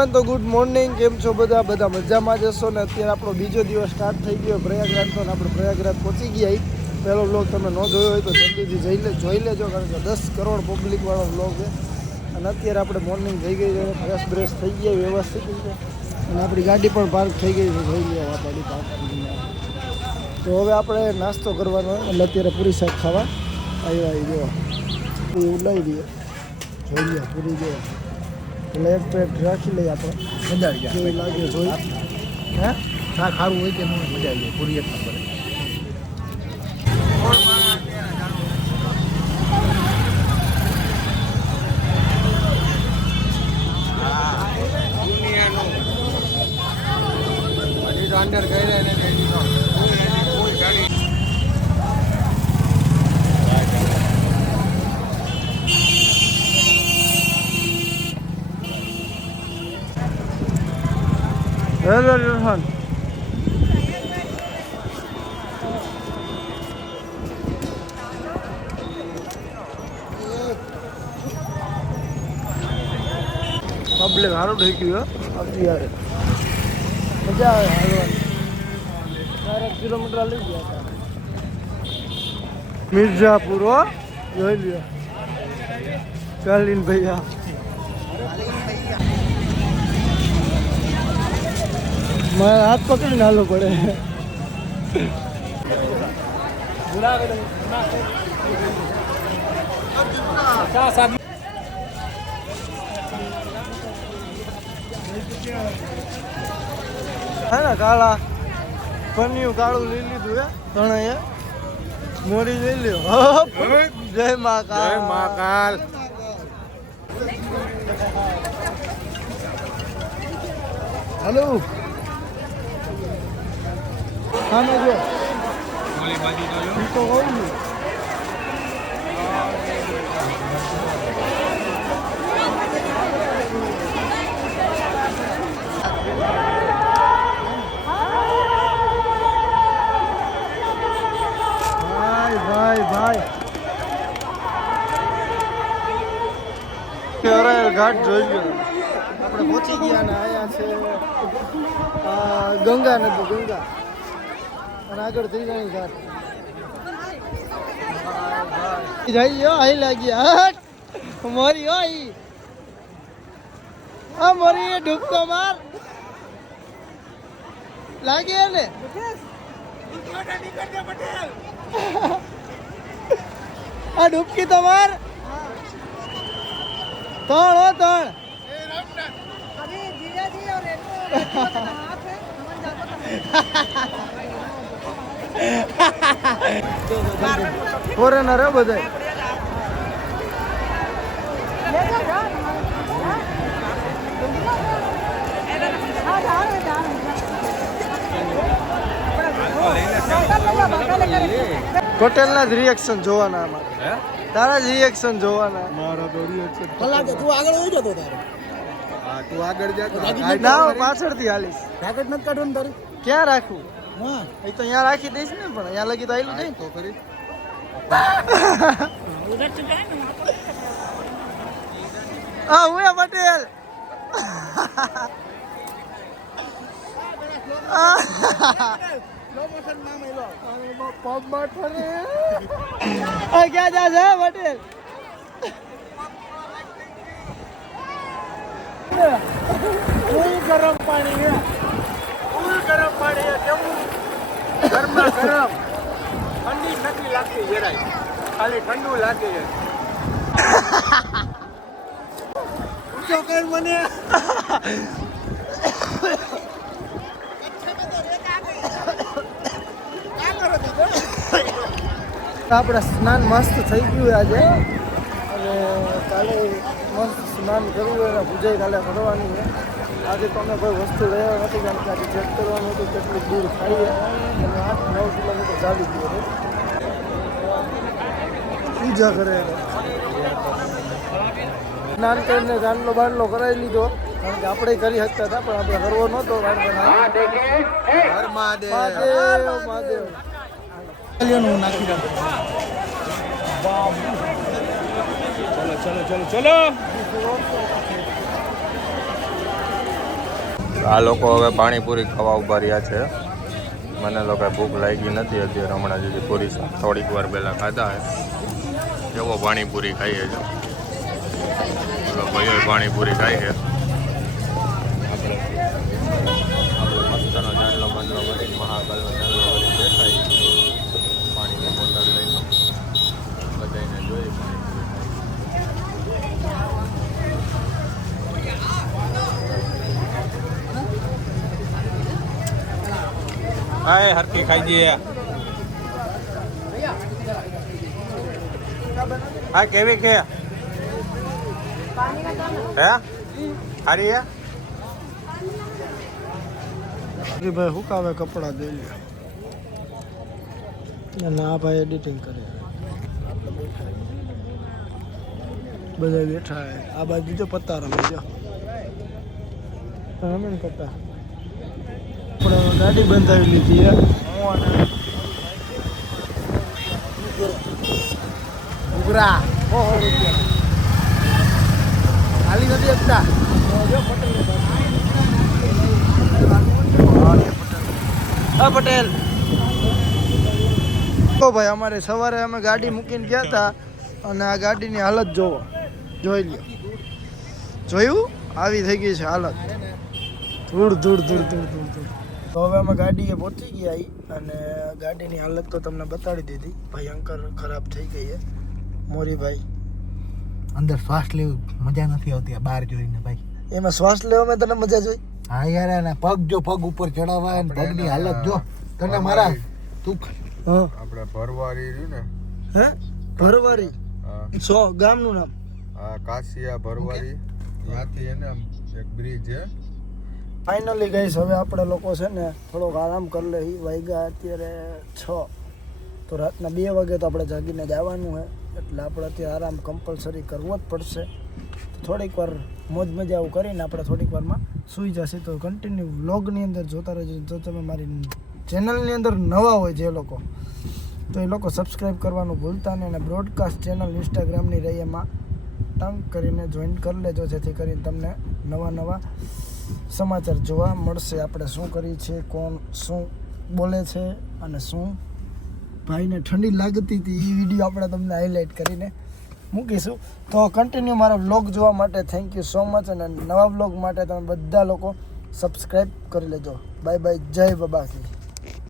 Everyone, તો good morning. કેમ છો બધા મજામાં જ હશો ને. અત્યારે આપણો બીજો દિવસ સ્ટાર્ટ થઈ ગયો પ્રયાગરાજનો ને આપણે પ્રયાગરાજ પહોંચી ગયા. પહેલો વ્લોગ તમે ન જોયો હોય તો જલ્દીથી જોઈ લેજો, કારણ કે 10 કરોડ પબ્લિકવાળો વ્લોગ છે. અને અત્યારે આપણે મોર્નિંગ થઈ ગઈ છે, ફ્રેશ બ્રેશ થઈ ગયા વ્યવસ્થિત રીતે, અને આપણી ગાડી પણ પાર્ક થઈ ગઈ છે. જોઈ લે ગાડી પાર્ક થઈ ગઈ. તો હવે આપણે નાસ્તો કરવાનો હોય, એટલે અત્યારે પૂરી શાક ખાવા આવ્યા. જો પૂરી ઉડાવી દઈએ, જોઈ લે પૂરી જો, એટલે એક પ્લેટ રાખી લઈએ આપણે. મજા આવી જાય કેવી લાગે જોઈ. હે શાક સારું હોય કે મજા આવી જાય. પૂરી એક નંબર. અંદર ગઈ રહે ને હેલો રોહન. પબ્લિક સારું થઈ ગયું અત્યારે, મજા આવે હાલવાની. 4 કિલોમીટર લઈ ગયા હતા મિર્ઝાપુર. જોઈ લ્યો કાલીન ભૈયા. મારા હાથ પકડીને હાલો પડે. હે ને કાળા પન્યું કાળું લઈ લીધું હે ઘણા. મોડી લઈ લ્યો. જય મહાકાલ. જય મહાકાલ. હેલો હા મેં જો તો કહું છું. ભાઈ ઘાટ જોઈ લો. આપણે પહોંચી ગયા ને અહીંયા છે ગંગા નદી. ગંગા અને આગળ થઈ જાય ઘાટ. જઈ આઈ લાગ્યા મોરી હોય. આ મોરી ડૂબકો માર લાગે ને. આ ડૂબકી તો માર. ત્રણ હો ત્રણ. ફોરેનર હે બધા. પટેલના જ રિએક્શન જોવાના અમારે. તારા જ રિએક્શન જોવાના. મારા તો રિએક્શન કલાકે તું આગળ આવી જતો તારે. હા તું આગળ જા. ના પાછળથી હાલીશ. રાકેટ નથી કાઢવાનું તારે. ક્યાં રાખવું? હા એ તો અહીંયા રાખી દઈશ ને, પણ અહીંયા લગી તો આવેલું જાય તો ખરી. હા હું પટેલ. ક્યાં જા પટેલ? ગરમ પાણી છે. ગરમ પાણી છે. કેવું ગરમા ગરમ. ઠંડી નથી લાગતી જરાય, ખાલી ઠંડુ લાગે છે. પૂછો કર મને. આપણે સ્નાન મસ્ત થઈ ગયું આજે, અને કાલે મસ્ત સ્નાન કરવું હોય અને પૂજા કાલે કરવાની છે. આજે તમે કોઈ વસ્તુ લેવા નથી, કારણ કે આજે ચેક કરવાનું હતું કેટલું દૂર ખાઈએ, અને 8-9 કિલોમીટર ચાલી ગયું છે. પૂજા કરે સ્નાન કરીને ગાંડલો બાંડલો કરાવી લીધો, કારણ કે આપણે કરી શકતા હતા પણ આપણે કરવો નહોતો. કારણ કે મહાદેવ મહાદેવ નાખી દો. ચલો ચલો ચલો ચલો. આ લોકો હવે પાણીપુરી ખાવા ઉભા રહ્યા છે. મને તો કાંઈ ભૂખ લાગી નથી અત્યારે. હમણાં જે પૂરી થોડીક વાર પહેલાં ખાધા હે. કેવો પાણીપુરી ખાઈએ છે. ભાઈઓ પાણીપુરી ખાય છે. આપણે મસ્તનો જાડલો બંધલો ભરીને મહાકાલનો જાડલો ભરીને દેખાય. પાણીની બોટલ લઈને બધાને જોઈ પાણીપુરી. હાય હરકી ખાઈ જઈએ. હા કેવી છે? હે હારી હે? ભાઈ હુકાવે કપડા દે લે અને આ ભાઈ એડિટિંગ કરે. બધા બેઠા હે. આ બાજુ જો પત્તા રમે જો રમે ને પત્તા. આપણે ગાડી બંધાવી લીધી હે. હું અને ઉગરા ખાલી નથી એકતા પટેલ. તો ભાઈ અમારે સવારે અમે ગાડી મૂકીને ગયા હતા અને આ ગાડીની હાલત જોવો, જોઈ લ્યો. જોયું? આવી થઈ ગઈ છે હાલત. ધૂળ ધૂળ ધૂળ ધૂળ ધૂળ ધૂળ. તો હવે અમે ગાડીએ પહોંચી ગયા અને ગાડીની હાલત તો તમને બતાડી દીધી. ભયંકર ખરાબ થઈ ગઈ છે. મોરીભાઈ અંદર શ્વાસ લેવું મજા નથી આવતી આ બહાર જોઈને ભાઈ. એમાં શ્વાસ લેવામાં તને મજા જોઈ? હા યાર એના પગ જો પગ ઉપર ચડાવવા અને પગની હાલત જો તને મારા તું હા આપણે ભરવારી રહ્યું ને. હે ભરવારી? સો ગામનું નામ? હા કાશિયા ભરવારી. ત્યાંથી એને એક બ્રિજ છે. ફાઇનલી ગઈશ હવે આપણે લોકો છે ને થોડોક આરામ કરી લઈએ. વાગ્યા અત્યારે 6 તો રાતના 2 વાગે તો આપણે જાગીને જવાનું છે એટલે આપણે અત્યારે આરામ કમ્પલસરી કરવો જ પડશે. થોડીક વાર મોજ મજા કરીને આપણે થોડીક વારમાં સૂઈ જશે. તો કન્ટિન્યુ વ્લોગની અંદર જોતા રહેજો. જો તમે મારી ચેનલની અંદર નવા હોય જે લોકો તો એ લોકો સબસ્ક્રાઈબ કરવાનું ભૂલતા નહીં અને બ્રોડકાસ્ટ ચેનલ ઇન્સ્ટાગ્રામની રહી એમાં ટંગ કરીને જોઈન કરી લેજો જેથી કરીને તમને નવા નવા સમાચાર જોવા મળશે. આપણે શું કરીએ છીએ, કોણ શું બોલે છે અને શું ભાઈને ઠંડી લાગતી હતી એ વિડીયો આપણે તમને હાઇલાઇટ કરીને મૂકીશું. તો કન્ટિન્યુ મારા વ્લોગ જોવા માટે થેન્ક યુ સો મચ અને નવા વ્લોગ માટે તમે બધા લોકો સબસ્ક્રાઈબ કરી લેજો. Bye bye. જય બાબાકી.